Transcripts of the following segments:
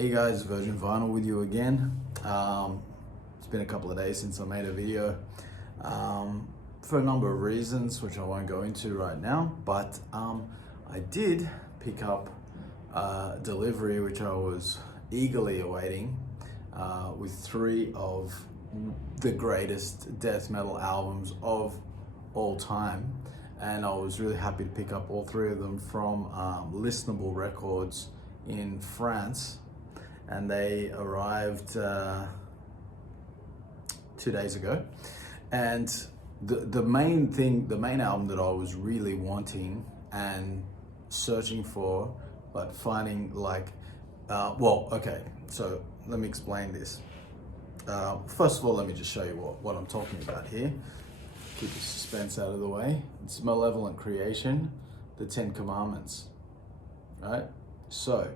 Hey guys, Virgin Vinyl with you again. It's been a couple of days since I made a video for a number of reasons, which I won't go into right now, but I did pick up a delivery which I was eagerly awaiting with three of the greatest death metal albums of all time, and I was really happy to pick up all three of them from Listenable Records in France, and they arrived 2 days ago. And the main album that I was really wanting and searching for, but finding okay, so let me explain this. First of all, let me just show you what I'm talking about here. Keep the suspense out of the way. It's Malevolent Creation, the 10 Commandments, right? So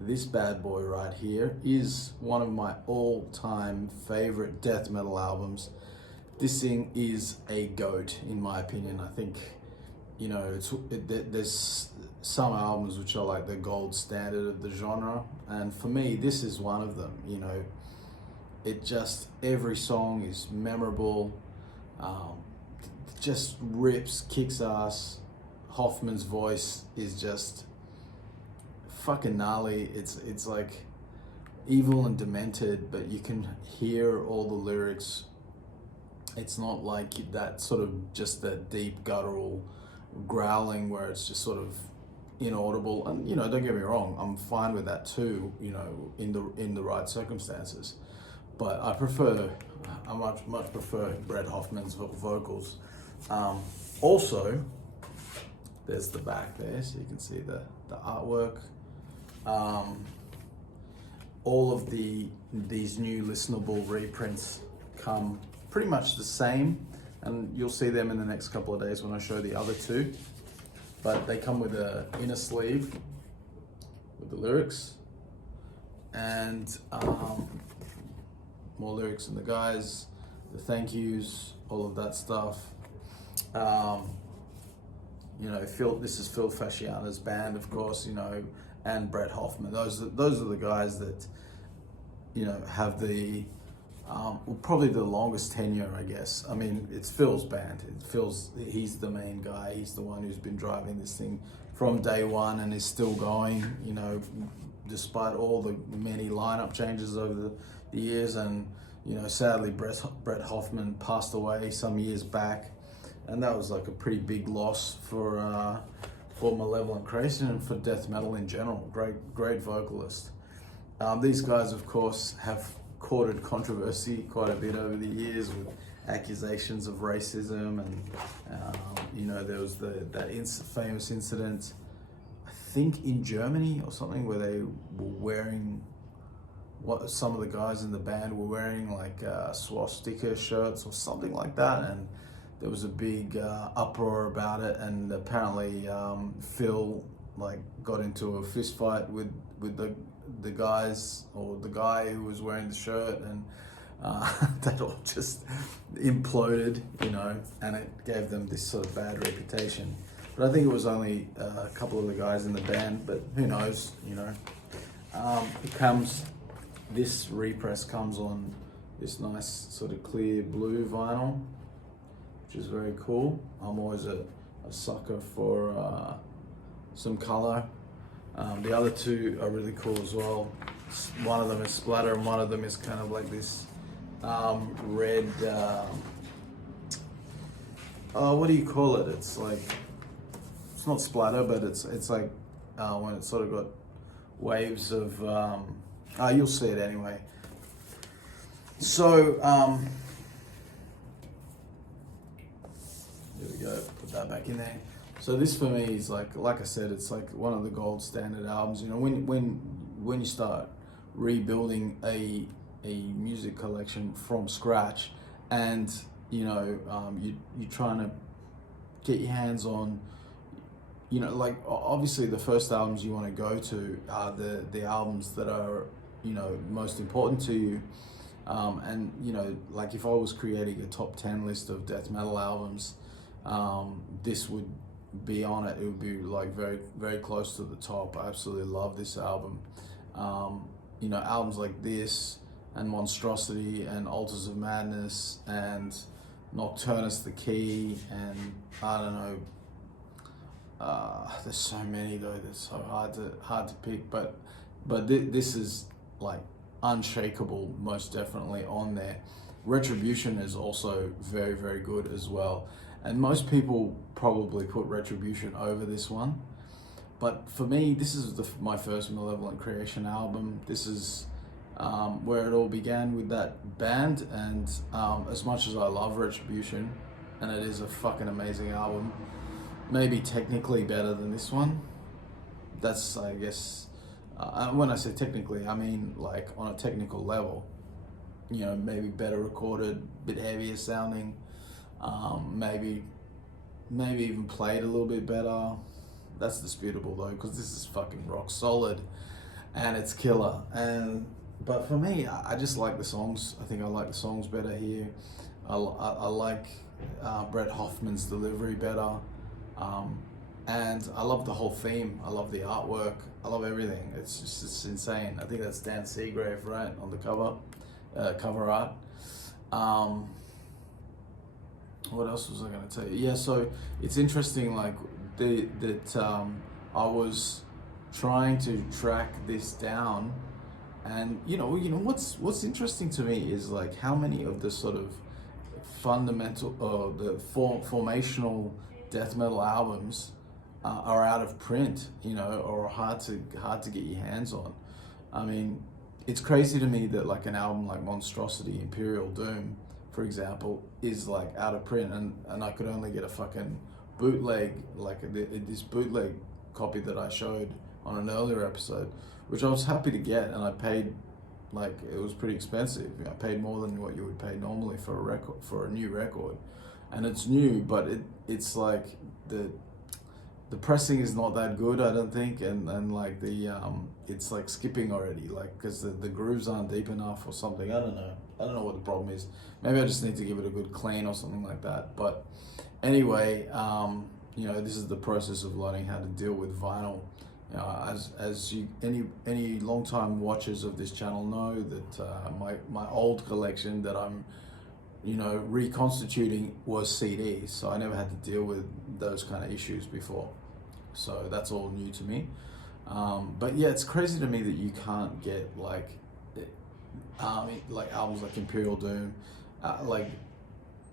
this bad boy right here is one of my all-time favorite death metal albums. This thing is a goat, in my opinion. I think, you know, there's some albums which are like the gold standard of the genre, and for me, this is one of them. You know, every song is memorable, just rips, kicks ass. Hoffman's voice is just fucking gnarly. It's like evil and demented, but you can hear all the lyrics. It's not like that sort of just that deep guttural growling where it's just sort of inaudible. And you know, don't get me wrong, I'm fine with that too, you know, in the right circumstances. But I much prefer Brett Hoffman's vocals. Also, there's the back there, so you can see the artwork. All of these new listenable reprints come pretty much the same, and you'll see them in the next couple of days when I show the other two. But they come with an inner sleeve with the lyrics, and more lyrics in the guys, the thank yous, all of that stuff. You know, this is Phil Fasciano's band, of course, you know, and Brett Hoffman. Those are the guys that, you know, have probably the longest tenure, I guess. I mean, it's Phil's band. He's the main guy. He's the one who's been driving this thing from day one and is still going, you know, despite all the many lineup changes over the years. And, you know, sadly, Brett Hoffman passed away some years back, and that was like a pretty big loss for Malevolent Creation and for death metal in general. Great vocalist. These guys, of course, have courted controversy quite a bit over the years with accusations of racism, and you know, there was that famous incident, I think in Germany or something, where they were wearing, some of the guys in the band were wearing like swastika shirts or something like that, and there was a big uproar about it, and apparently Phil got into a fist fight with the guys, or the guy who was wearing the shirt, and that all just imploded, you know, and it gave them this sort of bad reputation. But I think it was only a couple of the guys in the band, but who knows, you know. This repress comes on this nice sort of clear blue vinyl, which is very cool. I'm always a sucker for some color. The other two are really cool as well. One of them is splatter, and one of them is kind of like this red, what do you call it? It's like, it's not splatter, but it's like when it's sort of got waves of, you'll see it anyway. So, there we go, put that back in there. So this for me is like I said, it's like one of the gold standard albums. You know, when you start rebuilding a music collection from scratch, and you know, you're trying to get your hands on, you know, like obviously the first albums you want to go to are the albums that are, you know, most important to you. And you know, like if I was creating a top 10 list of death metal albums, this would be on it. It would be like very, very close to the top. I absolutely love this album. you know, albums like this and Monstrosity and Altars of Madness and Nocturnus the Key and I don't know. There's so many though. That's so hard to pick. But this is like unshakable, most definitely on there. Retribution is also very, very good as well. And most people probably put Retribution over this one. But for me, this is my first Malevolent Creation album. This is where it all began with that band. And as much as I love Retribution, and it is a fucking amazing album, maybe technically better than this one. That's, I guess, when I say technically, I mean like on a technical level. You know, maybe better recorded, bit heavier sounding, maybe even played a little bit better. That's disputable though, because this is fucking rock solid, and it's killer. But for me, I just like the songs. I think I like the songs better here. I like Brett Hoffman's delivery better, and I love the whole theme. I love the artwork. I love everything. It's insane. I think that's Dan Seagrave, right, on the cover art. What else was I going to tell you? Yeah, so it's interesting, like that I was trying to track this down, and you know what's interesting to me is like how many of the sort of fundamental the formational death metal albums are out of print, you know, or hard to get your hands on. I mean, it's crazy to me that like an album like Monstrosity, Imperial Doom, for example, is like out of print, and I could only get a fucking bootleg, like this bootleg copy that I showed on an earlier episode, which I was happy to get, and I paid, like, it was pretty expensive. I paid more than what you would pay normally for a new record, and it's new, but it's like the pressing is not that good, I don't think, and like it's like skipping already, like because the grooves aren't deep enough or something. I don't know what the problem is. Maybe I just need to give it a good clean or something like that. But anyway, you know, this is the process of learning how to deal with vinyl. As you any long-time watchers of this channel know that my old collection that I'm, you know, reconstituting was CDs, so I never had to deal with those kind of issues before. So that's all new to me. But yeah, it's crazy to me that you can't get like albums like Imperial Doom. Like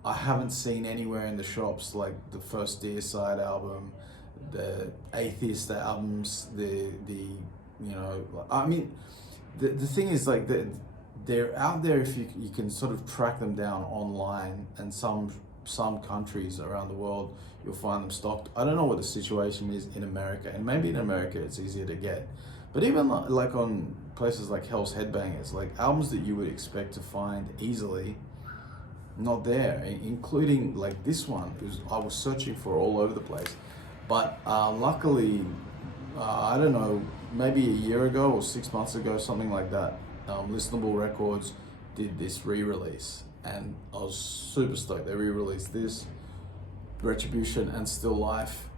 I haven't seen anywhere in the shops like the first Deicide album, the Atheist albums, the you know, I mean, the thing is like they're out there if you can sort of track them down online, and some countries around the world you'll find them stocked. I don't know what the situation is in America, and maybe in America it's easier to get, but even like on places like Hell's Headbangers, like albums that you would expect to find easily, not there, including like this one, I was searching for all over the place. But luckily, I don't know, maybe a year ago or 6 months ago, something like that, Listenable Records did this re-release, and I was super stoked. They re-released this, Retribution and Still Life,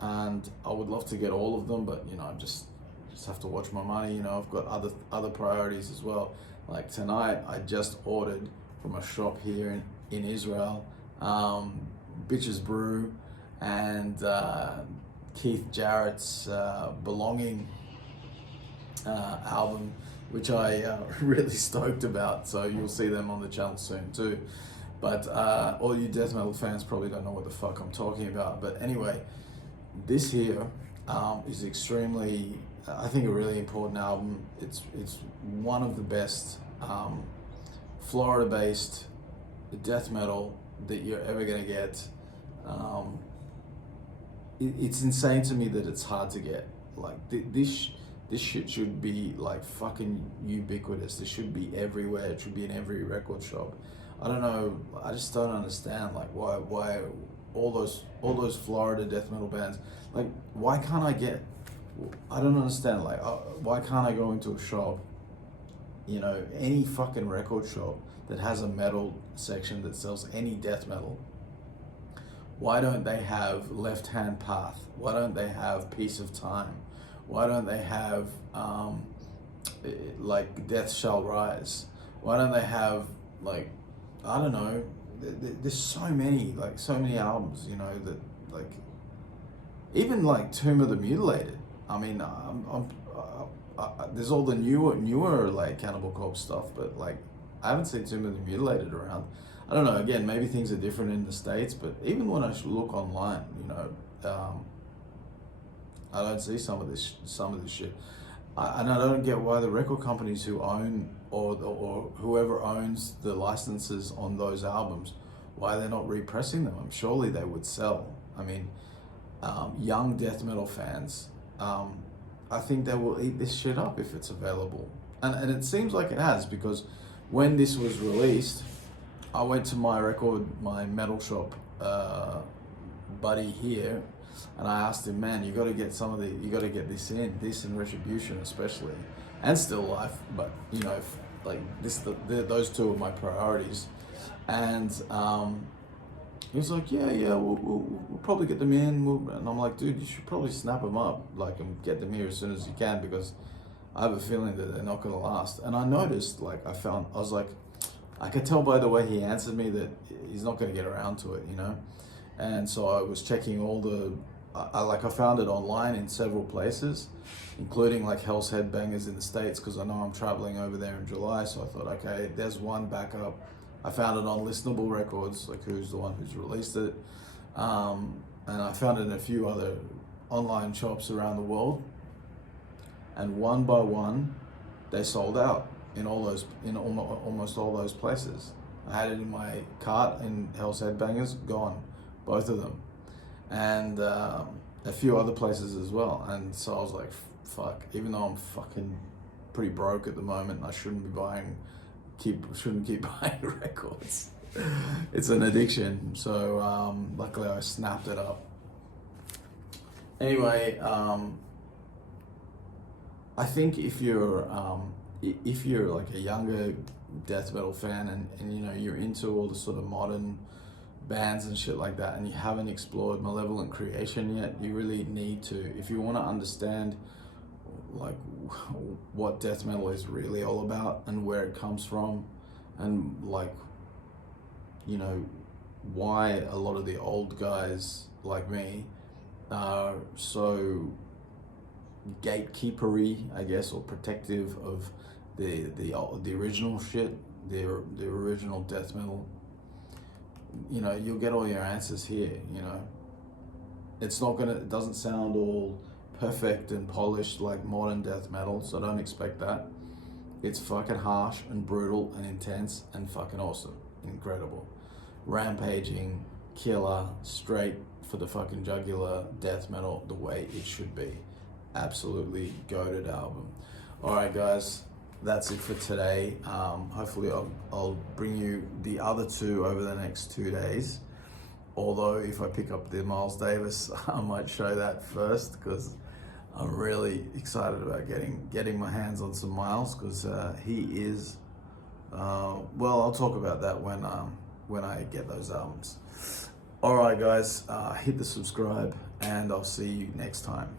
and I would love to get all of them, but you know, I just have to watch my money. You know, I've got other priorities as well. Like tonight, I just ordered from a shop here in Israel, Bitches Brew, and Keith Jarrett's Belonging album, which I really stoked about, so you'll see them on the channel soon too. But all you death metal fans probably don't know what the fuck I'm talking about. But anyway, this here is extremely, I think, a really important album. It's one of the best Florida-based death metal that you're ever gonna get. It's insane to me that it's hard to get. Like this shit should be like fucking ubiquitous. This should be everywhere. It should be in every record shop. I don't know. I just don't understand like why all those Florida death metal bands, like why can't I get? I don't understand. Like why can't I go into a shop, you know, any fucking record shop that has a metal section that sells any death metal? Why don't they have Left Hand Path? Why don't they have Piece of Time? Why don't they have like Death Shall Rise? Why don't they have like, I don't know, there's so many albums, you know, that like, even like Tomb of the Mutilated. I mean, there's all the newer like Cannibal Corpse stuff, but like I haven't seen Tomb of the Mutilated around. I don't know. Again, maybe things are different in the States, but even when I look online, you know, I don't see some of this shit, and I don't get why the record companies who own or whoever owns the licenses on those albums, why they're not repressing them. Surely they would sell. I mean, young death metal fans, I think they will eat this shit up if it's available, and it seems like it has, because when this was released, I went to my metal shop buddy here, and I asked him, man, you got to get this in Retribution especially, and Still Life, but you know, like those two are my priorities, and he was like, yeah, we'll probably get them in, and I'm like, dude, you should probably snap them up, like, and get them here as soon as you can, because I have a feeling that they're not gonna last. And I noticed, like, I was like, I could tell by the way he answered me that he's not gonna get around to it, you know? And so I was checking I found it online in several places, including like Hell's Headbangers in the States, because I know I'm traveling over there in July, so I thought, okay, there's one backup. I found it on Listenable Records, like who's the one who's released it. And I found it in a few other online shops around the world. And one by one, they sold out in almost all those places. I had it in my cart in Hell's Headbangers, gone, both of them. And a few other places as well. And so I was like, fuck, even though I'm fucking pretty broke at the moment, I shouldn't keep buying records. It's an addiction. So luckily I snapped it up. Anyway, I think if you're like a younger death metal fan, and you know, you're into all the sort of modern bands and shit like that, and you haven't explored Malevolent Creation yet, you really need to, if you want to understand like what death metal is really all about and where it comes from, and like, you know, why a lot of the old guys like me are so gatekeepery, I guess, or protective of the original shit, the original death metal. You know, you'll get all your answers here. You know, it doesn't sound all perfect and polished like modern death metal, so don't expect that. It's fucking harsh and brutal and intense and fucking awesome, incredible, rampaging, killer, straight for the fucking jugular death metal, the way it should be. Absolutely goated album. All right, guys, that's it for today. Hopefully I'll bring you the other two over the next 2 days. Although if I pick up the Miles Davis, I might show that first, because I'm really excited about getting my hands on some Miles, because he is, well, I'll talk about that when I get those albums. All right, guys, hit the subscribe, and I'll see you next time.